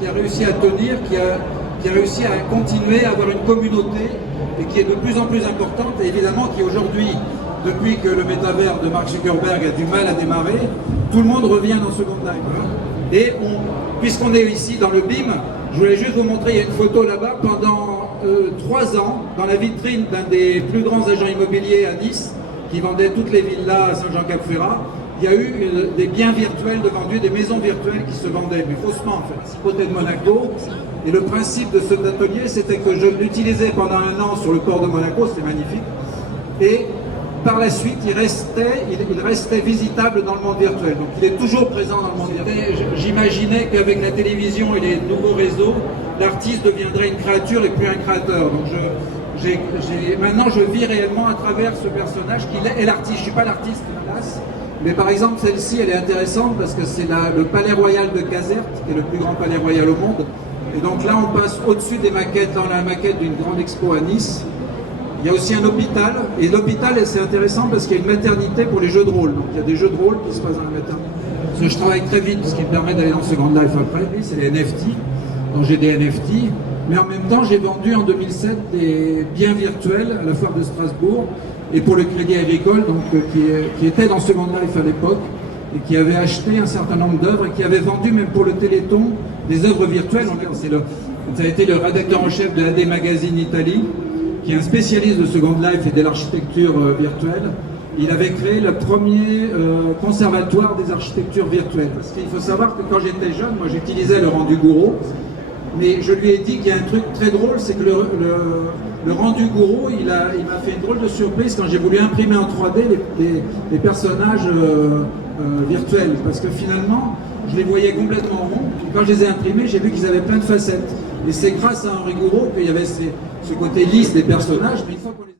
Qui a réussi à tenir, qui a réussi à continuer à avoir une communauté et qui est de plus en plus importante et évidemment qui aujourd'hui, depuis que le métavers de Mark Zuckerberg a du mal à démarrer, tout le monde revient dans Second Life. Et puisqu'on est ici dans le BIM, je voulais juste vous montrer, il y a une photo là-bas, pendant 3 ans, dans la vitrine d'un des plus grands agents immobiliers à Nice, qui vendait toutes les villas à Saint-Jean-Cap-Ferrat, il y a eu des biens virtuels de vendus, des maisons virtuelles qui se vendaient, mais faussement en fait, côté de Monaco. Et le principe de cet atelier, c'était que je l'utilisais pendant 1 an sur le port de Monaco, c'était magnifique. Et par la suite, il restait visitable dans le monde virtuel. Donc il est toujours présent dans le monde virtuel. J'imaginais qu'avec la télévision et les nouveaux réseaux, l'artiste deviendrait une créature et plus un créateur. Donc maintenant, je vis réellement à travers ce personnage qui est l'artiste. Je ne suis pas l'artiste, hélas. Mais par exemple, celle-ci, elle est intéressante parce que c'est le palais royal de Caserte, qui est le plus grand palais royal au monde. Et donc là, on passe au-dessus des maquettes, dans la maquette d'une grande expo à Nice. Il y a aussi un hôpital. Et l'hôpital, c'est intéressant parce qu'il y a une maternité pour les jeux de rôle. Donc il y a des jeux de rôle qui se passent dans la maternité. Parce que je travaille très vite, ce qui me permet d'aller dans Second Life après. C'est les NFT. Donc j'ai des NFT. Mais en même temps, j'ai vendu en 2007 des biens virtuels à la foire de Strasbourg et pour le Crédit Agricole, donc, qui était dans Second Life à l'époque et qui avait acheté un certain nombre d'œuvres et qui avait vendu même pour le Téléthon des œuvres virtuelles. Ça a été le rédacteur en chef de AD Magazine Italie, qui est un spécialiste de Second Life et de l'architecture virtuelle. Il avait créé le premier conservatoire des architectures virtuelles. Parce qu'il faut savoir que quand j'étais jeune, moi j'utilisais le rendu Gouraud. Mais je lui ai dit qu'il y a un truc très drôle, c'est que le rendu Gouraud, il m'a fait une drôle de surprise quand j'ai voulu imprimer en 3D les personnages virtuels. Parce que finalement, je les voyais complètement ronds. Quand je les ai imprimés, j'ai vu qu'ils avaient plein de facettes. Et c'est grâce à Henri Gouraud qu'il y avait ce côté lisse des personnages. Mais une fois qu'on les